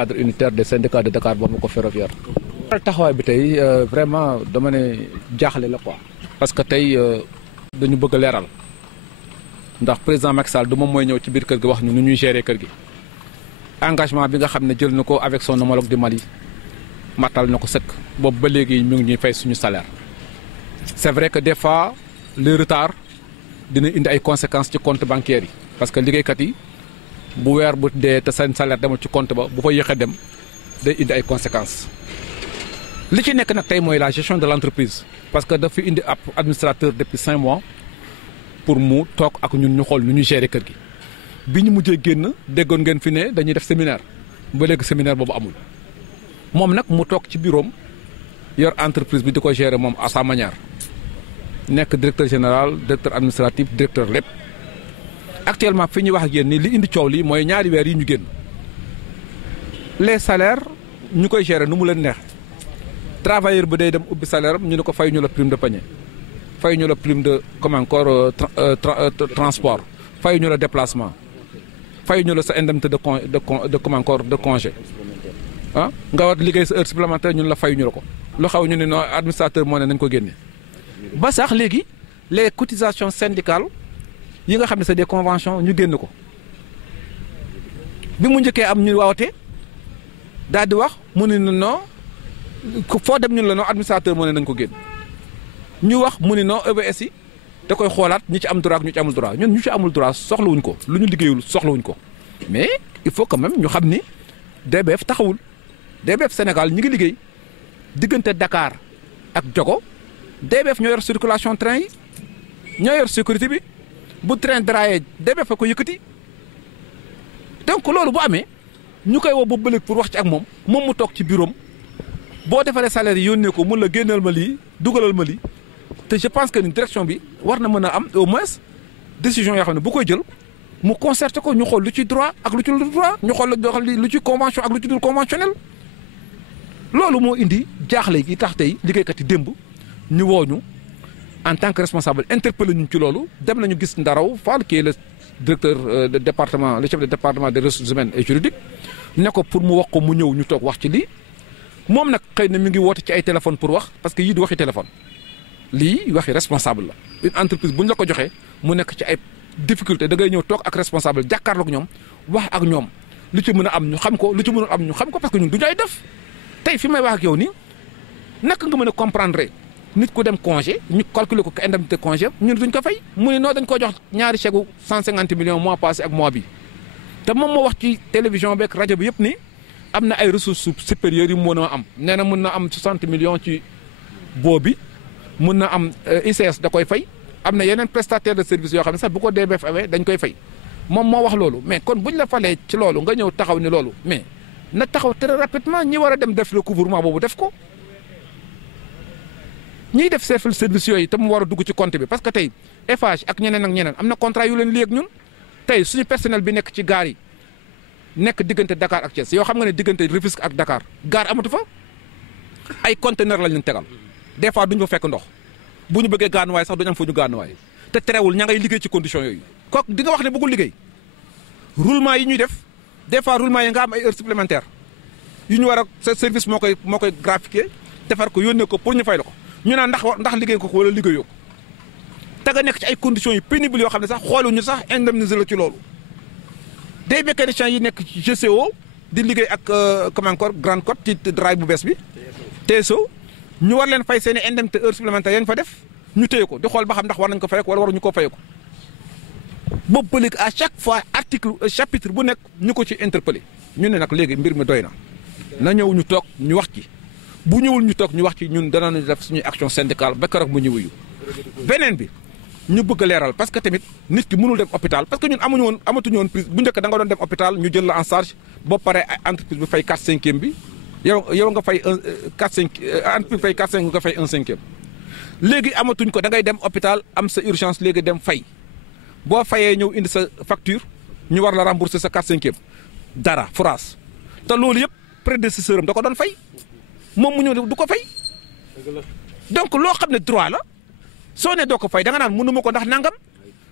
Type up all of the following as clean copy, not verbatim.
cadre unitaire des syndicats de Dakar boobu ko ferroviaire. taxawaay bi tey vraiment dama ne jaaxle la quoi. parce que tey dañu bëgg a leeral ndax président Macky Sall du moom mooy ñëw ci biir kër gi wax ñu nu ñuy gérer kër gi engagement bi nga xam ne jël na ko avec son homologue du Mali matal na ko sëkk boobu ba léegi ñu ngi ñuy fay suñu salaire. c'est vrai que des fois le retard dina indi ay conséquences ci compte bancaire yi parce que liggéeykat yi bu weer bu dee te seen salaire demul ci compte ba bu fa yéexee dem day indi ay conséquences. li ci nekk nag tey mooy la gestion de l'entreprise parce que dafa indi ab administrateur depuis 5 mois pour mu toog ak ñun ñu xool nu ñu gérer kër gi bi ñu mujjee génn déggoon ngeen fi ne dañuy def séminaire ba léegi séminaire boobu amul moom nag mu toog ci bureau am yor entreprise bi di ko gérer moom à sa manière nekk directeur général directeur administratif directeur lépp actuellement fi ñuy wax ak yéen ni li indi coow li mooy ñaari weer yi ñu génn les salaires ñu koy gérer nu mu leen neex travailleur bi day dem ubbi salaire am ñu ne ko fay ñu la prime de panier fay ñu la prime de comme encore transport fay ñu la déplacement fay ñu la sa indemnité de comme encore de congé ah nga war liggéey sa heure supplémentaire ñun la fay ñu la ko lu xaw ñu ne non administrateur moo ne nañ ko génne ba sax léegi les cotisations syndicales yi nga xam ne c'est des conventions ñu génn ko bi mu njëkkee am ñu waawate daal di wax mu ne non foo dem ñun la non administrateur moo ne nañ ko génn ñu wax mu ne non EBS yi da koy xoolaat ñi ci am droit ak ñu ci amul droit ñun ñu ci amul droit soxlawuñ ko lu ñu liggéeyul soxlawuñ ko mais il faut quand même ñu xam ni DBF taxawul DBF Sénégal ñi ngi liggéey diggante Dakar ak Diogo DBF ñoo yor circulation train yi ñoo yor sécurité bi bu train déraillé DBF a ko yëkkati donc loolu bu amee ñu koy woo boobu ba léegi pour wax ci ak moom mu toog ci bureau am boo defaree salaire yi yónnee ko mun la génneel ma lii dugalal ma lii te je pense que ni direction bi war na mën a am au moins décision yoo xam ne bu koy jël mu concerté ko ñu xool lu ci droit ak lu ci lu droit ñu xool lu ci convention ak lu ci dul conventionnel loolu moo indi jaaxle gi tax tey liggéeykat yi démb ñu woo ñu en tant que responsable interpellé ñu ci loolu dem nañu gis Ndaraw Fall qui est le directeur de département le chef de département des ressources humaines et juridiques ne ko pour mu wax ko mu ñëw ñu toog wax ci lii moom nag xëy na mi ngi woote ci ay téléphone pour wax parce que yii di waxi téléphone lii waxi responsable la une entreprise bu ñu la ko joxee mu nekk ci ay difficulté da ngay ñëw toog ak responsable jàkkaarloog ñoom wax ak ñoom lu ci mën a am ñu xam ko lu ci mënul am ñu xam ko parce que ñun du ñu ay def tey fi may wax ak yow nii naka nga mën a comprendre nit ku dem congé ñu calculer ko indemnité congé ñun duñ ko fay mu ne noo dañ ko jox ñaari chèque 150 millions mois passé ak mois bi te moom moo wax ci télévision beeg rajo bi yëpp ni am na ay ressources supérieures yu mu mën a am nee na mën na am 60 millions ci boo bi mën na am ICS da koy fay am na yeneen prestataire de service yoo xam ne sax bu ko DBF amee dañ koy fay moom moo wax loolu mais kon buñ la falee ci loolu nga ñëw taxaw ni loolu mais na taxaw très rapidement ñi war a dem def recouvrement boobu def ko ñiy def service yooyu te mu war a dugg ci compte bi parce que tey Eiffage ak ñeneen ak ñeneen am na contrat yu leen lié ak ñun tey suñu personnel bi nekk ci gaar yi nekk diggante Dakar ak Thiès yoo xam nga ne diggante Rufisque ak Dakar gaar amatu fa ay conteneur lañ leen tegal des fois duñu fa fekk ndox bu ñu bëggee gaanuwaay sax duñu am fu ñu gaanuwaay te terewul ña ngay liggéey ci condition yooyu kooku di nga wax ne bëggul liggéey roulement yi ñuy def des fois roulement yi nga am ay heures supplémentaires yu ñu war a sa service moo koy graphiquer defar ko yónnee ko pour ñu fay la ko ñu naan ndax liggéey ko wala liggéeyoo ko te nga nekk ci ay conditions yu pénibles yoo xam ne sax xooluñu sax indemniser la ci loolu des mécaniciens yi nekk ci GCO di liggéey ak comme encore Grande Côte ci rail bu bees bi TSO ñu war leen fay seen i indemnité heure supplémentaire yañ fa def ñu téye ko di xool ba xam ndax war nañ ko fay ko wala waruñu ko fay ko boobu ba léegi à chaque fois article chapitre bu nekk ñu ko ci interpellé ñu ne nag léegi mbir mi doy na ñëw ñu toog ñu wax ci bu ñëwul ñu toog ñu wax ci ñun danañu def suñuy action syndicale ba keroog mu ñu wuyu beneen bi ñu bëgg a leeral parce que tamit nit ki mënul dem hôpital parce que ñun amatuñu woon prise bu njëkk da nga doon dem hôpital ñu jël la en charge boo paree entreprise bi fay 4/5 bi yow nga fay 4/5 entreprise fay 4/5 nga fay 1/5 léegi amatuñ ko da ngay dem hôpital am sa urgence léegi dem fay boo fayee ñëw indi sa facture ñu war la rembourser sa 4/5 dara France te loolu yëpp prédécesseur am da ko doon fay moom mu ñëw du ko fay donc loo xam ne droit la soo ne doo ko fay da nga naan mënuma ko ndax nangam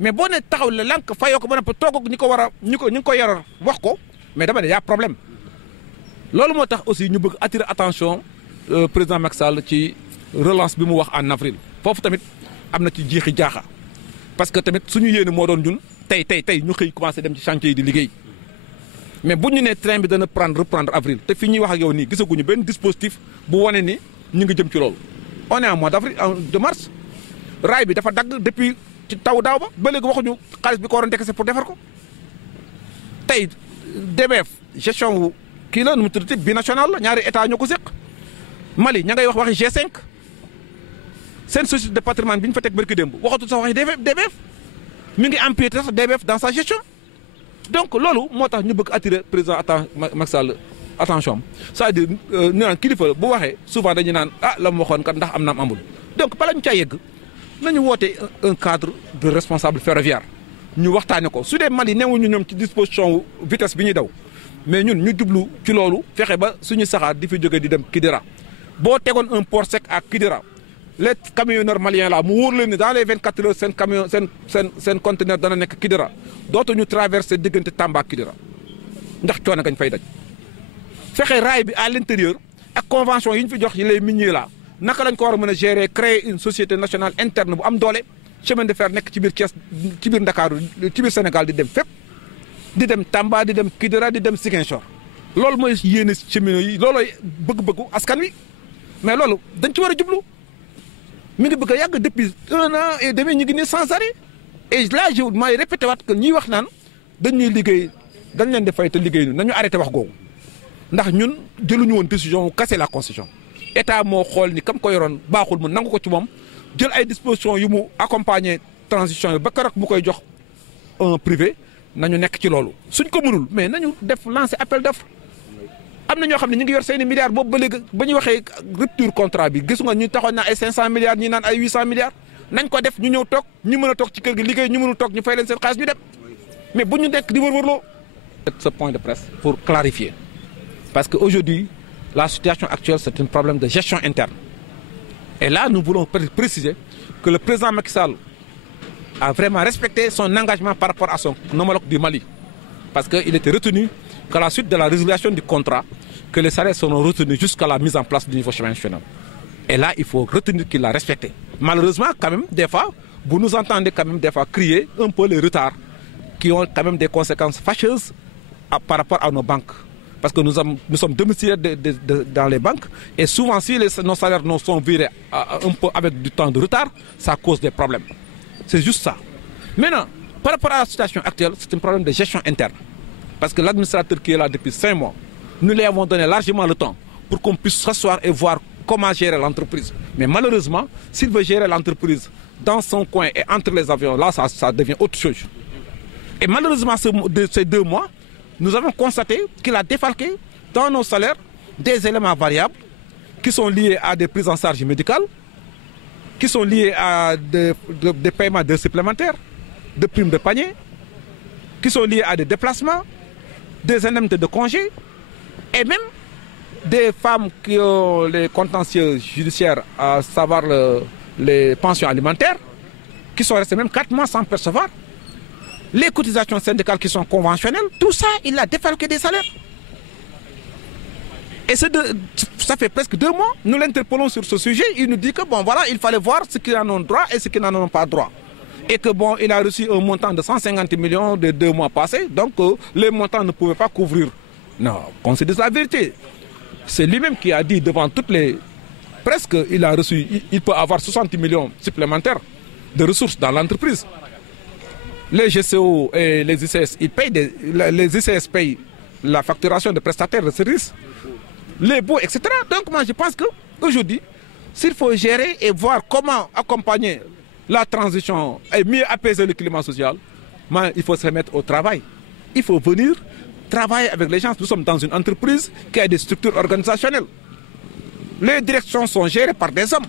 mais boo ne taxaw la lànk fayoo ko ba noppi toog ak ñi ko war a ñi ko yor wax ko mais dama ne y' a problème loolu moo tax aussi ñu bëgg attirer attention président Macky Sall ci relance bi mu wax en avril foofu tamit am na ci jiixi jaaxa parce que tamit suñu yéene moo doon ñun tey ñu xëy commencé dem ci chantier yi di liggéey mais bu ñu nee train bi dana reprendre avril te fi ñuy wax ak yow nii gisaguñu benn dispositif bu wane ni ñu ngi jëm ci loolu. on est en mois d'avril de mars raay bi dafa dagg depuis ci taw daaw ba léegi waxuñu xaalis bi ko waroon dekk pour defar ko tey DBF gestion wu kii la nu mu tuddati binational la ñaari état ñoo ko séq Mali ña ngay wax waxi G5 seen société de patrimoine bi ñu fa teg barki démb waxatu sax waxi DBF mi ngi empiété sax DBF dans sa gestion donc loolu moo tax ñu bëgg attirer président Macky Sall attention c'est-à-dire ñu naan kilifa bu waxee souvent dañuy naan ah la mu waxoon kat ndax am naam amul donc bala ñu caa yegg nañu woote un cadre de responsable ferroviaire ñu waxtaane ko su dee Mali newuñu ñoom ci disposition vitesse bi ñuy daw mais ñun ñu jublu ci loolu fexe ba suñu saxaar di fi jóge di dem Kidira boo tegoon un port sec à Kidira les camionneurs maliens là mu wóor leen ni dans les 24 heures seen camion seen conteneur dana nekk Kidira dootuñu traverser diggante Tamba ak Kidira ndax coono gañ fay daj fexe raay bi à l'intérieur ak convention yi ñu fi jox yi les miniers là naka lañ ko war a mën a gérer créer une société nationale interne bu am doole chemin de fer nekk ci biir Thiès ci biir Ndakaaru ci biir Sénégal di dem fépp di dem Tamba di dem Kidira di dem Ziguinchor loolu mooy yéene cheminots yi loolooy bëgg-bëggu askan wi mais loolu dañ ci war a jublu mi ngi bëgg a yàgg depuis 1 an et demi ñu ngi nii sans arrêt et là je may répété waat que ñiy wax naan dañuy liggéey dañ leen di fay te liggéey ñu nañu arrêté wax googu ndax ñun jëluñu woon décision casser la constitution état moo xool ni kam ko yoroon baaxul mu nangu ko ci moom jël ay dispositions yu mu accompagner transition yi ba keroog mu koy jox un privé nañu nekk ci loolu suñ ko mënul mais nañu def lancer appel d'offre am na ñoo xam ne ñu ngi yor seeni milliards boobu ba léegi ba ñu waxee rupture contrat bi gis nga ñu taxoon na ay 500 milliards ñi naan ay 800 milliards nañ ko def ñu ñëw toog ñu mën a toog ci kër gi liggéey ñu mënul toog ñu fay leen seen xaalis ñu dem mais bu ñu nekk di wër-wërloo. ce point de presse pour clarifier parce que aujourd'hui la situation actuelle c'est un problème de gestion interne et là nous voulons préciser que le président Macky Sall a vraiment respecté son engagement par rapport à son homologue du Mali parce que il était retenu qu'à la suite de la résiliation du contrat que les salaires seront retenus jusqu'à la mise en place du nouveau chemin national. Et là, il faut retenir qu'il l'a respecté. Malheureusement, quand même, des fois, vous nous entendez quand même des fois crier un peu les retards qui ont quand même des conséquences fâcheuses par rapport à nos banques. Parce que nous sommes domiciliés dans les banques et souvent, si nos salaires nous sont virés un peu avec du temps de retard, ça cause des problèmes. C'est juste ça. Maintenant, par rapport à la situation actuelle, c'est un problème de gestion interne. Parce que l'administrateur qui est là depuis 5 mois, nous lui avons donné largement le temps pour qu'on puisse s'asseoir et voir comment gérer l'entreprise. Mais malheureusement, s'il veut gérer l'entreprise dans son coin et entre les avions, là, ça devient autre chose. Et malheureusement, ces 2 mois, nous avons constaté qu'il a défalqué dans nos salaires des éléments variables qui sont liés à des prises en charge médicales, qui sont liés à des paiements de supplémentaires, de primes de panier, qui sont liés à des déplacements, des indemnités de congés et même des femmes qui ont les contentieux judiciaires, à savoir les pensions alimentaires, qui sont restées même 4 mois sans percevoir, les cotisations syndicales qui sont conventionnelles, tout ça, il a défalqué des salaires. Et ça fait presque 2 mois, nous l'interpellons sur ce sujet, il nous dit que bon voilà, il fallait voir ce qui en ont droit et ce qui n'en ont pas droit. Et que bon, il a reçu un montant de 150 millions de 2 mois passés, donc les montants ne pouvaient pas couvrir. Non, qu'on se dise la vérité. C'est lui-même qui a dit devant toutes les... Presque, il a reçu, il peut avoir 60 millions supplémentaires de ressources dans l'entreprise. Les GCO et les ICS, les ICS payent la facturation de prestataires de services, les baux, etc. Donc moi je pense qu'aujourd'hui, s'il faut gérer et voir comment accompagner la transition et mieux apaiser le climat social, il faut se remettre au travail. Il faut venir travailler avec les gens. Nous sommes dans une entreprise qui a des structures organisationnelles. Les directions sont gérées par des hommes.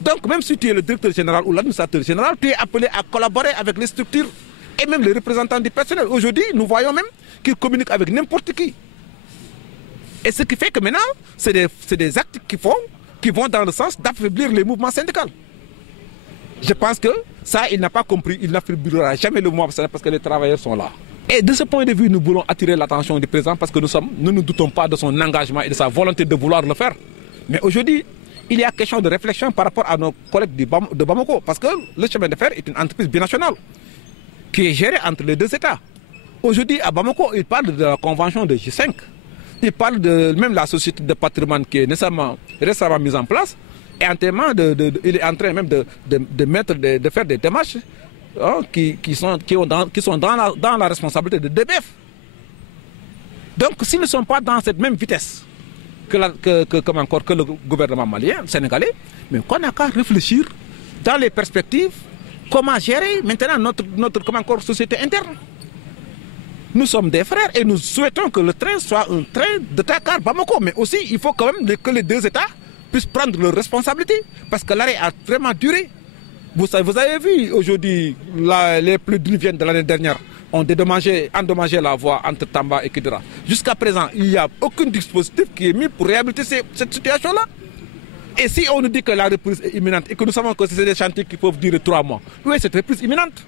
Donc même si tu es le directeur général ou l'administrateur général, tu es appelé à collaborer avec les structures et même les représentants du personnel. Aujourd'hui, nous voyons même qu'ils communiquent avec n'importe qui. Et ce qui fait que maintenant, c'est des actes qui vont dans le sens d'affaiblir les mouvements syndicaux. Je pense que ça, il n'a pas compris, il n'affaiblira jamais le mouvement parce que les travailleurs sont là. Et de ce point de vue, nous voulons attirer l'attention du président parce que nous ne doutons pas de son engagement et de sa volonté de vouloir le faire. Mais aujourd'hui, il y a question de réflexion par rapport à nos collègues de Bamako. Parce que le chemin de fer est une entreprise binationale qui est gérée entre les deux États. Aujourd'hui, à Bamako, il parle de la convention de G5. Il parle de même la société de patrimoine qui est récemment mise en place. Et il est en train même de faire des démarches qui sont dans la responsabilité de DBF. Donc, s'ils ne sont pas dans cette même vitesse que le gouvernement malien, sénégalais, mais qu'on n'a qu'à réfléchir dans les perspectives comment gérer maintenant notre société interne. Nous sommes des frères et nous souhaitons que le train soit un train de Dakar-Bamako. Mais aussi, il faut quand même que les deux États puissent prendre leurs responsabilités. Parce que l'arrêt a vraiment duré. Vous avez vu aujourd'hui, les pluies diluviennes de l'année dernière ont endommagé la voie entre Tamba et Kidira. Jusqu'à présent, il n'y a aucun dispositif qui est mis pour réhabiliter cette situation-là. Et si on nous dit que la reprise est imminente et que nous savons que c'est des chantiers qui peuvent durer 3 mois, oui, cette reprise imminente.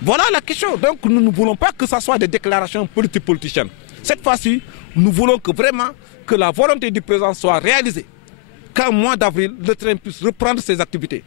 Voilà la question. Donc nous ne voulons pas que ce soit des déclarations politiciennes. Cette fois-ci, nous voulons vraiment que la volonté du président soit réalisée. Qu'en mois d'avril, le train puisse reprendre ses activités.